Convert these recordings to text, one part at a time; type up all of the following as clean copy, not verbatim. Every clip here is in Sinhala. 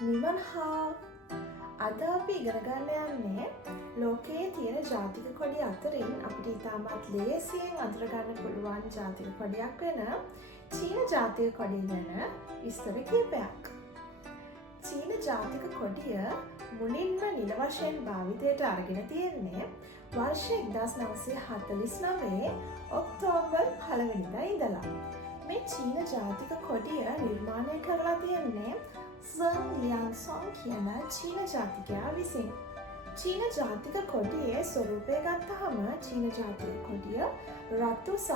නිවන් හා අද අපි ඉගෙන ගන්න යන්නේ ලෝකයේ තියෙන ජාතික කොඩි අතරින් අපිට ඉතාමත් ලේසියෙන් අඳුරගන්න පුළුවන් ජාතික කොඩියක් වෙන චීන ජාතික කොඩිය ගැන විස්තර කිහිපයක්. චීන ජාතික කොඩිය මුලින්ම නිල වශයෙන් භාවිතයට අරගෙන තියෙන්නේ වර්ෂ 1949 ඔක්තෝබර් 1 වෙනිදා ඉඳලා. මේ චීන ජාතික කොඩිය නිර්මාණය කරලා තියෙන්නේ සන් ලියන් සොන් කියන චීන ජාතිකයා විසින්. චීන ජාතික කොඩියේ ස්වරූපය ගත්තහම චීන ජාතික කොඩිය රතු සහ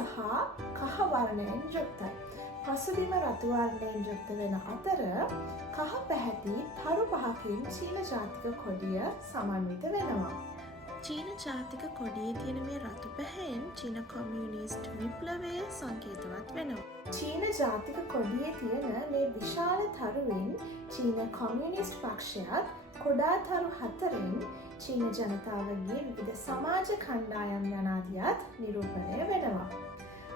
කහ වර්ණයෙන් යුක්තයි. පසුබිම රතු වර්ණයෙන් යුක්ත වෙන අතර කහ පැහැති තරු පහකින් චීන ජාතික කොඩිය සමන්විත වෙනවා. චීන ජාතික කොඩියේ තියෙන මේ රතු පැහැයෙන් චීන කොමියුනිස්ට් විප්ලවය සංකේතවත් වෙනවා. චීන ජාතික කොඩියේ තියෙන මේ විශාල තරුවෙන් චීන කොමියුනිස්ට් පක්ෂයත් කුඩා තරු 4න් චීන ජනතාවගේ විවිධ සමාජ කණ්ඩායම් යනාදියත් නිරූපණය වෙනවා.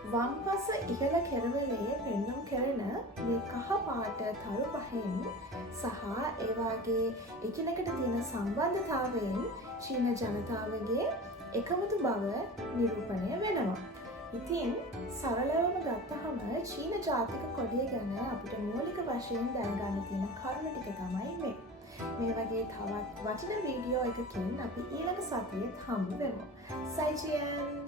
වම්පස ඉහළ කෙරවලේ පෙන්නුම් කරන මේ කහ පාට තරු පහෙන් සහ ඒවාගේ එකිනෙකට තියෙන සම්බන්ධතාවයෙන් චීන ජනතාවගේ එකමුතු බව නිරූපණය වෙනවා. ඉතින් සරලවම ගත්තහම චීන ජාතික කොඩිය ගැන අපිට මූලික වශයෙන් දැනගන්න තියෙන කරුණු ටික තමයි මේ. මේ වගේ තවත් වටින වීඩියෝ එකකින් අපි ඊළඟ සතියේත් හමු වෙමු. සයිචියන්!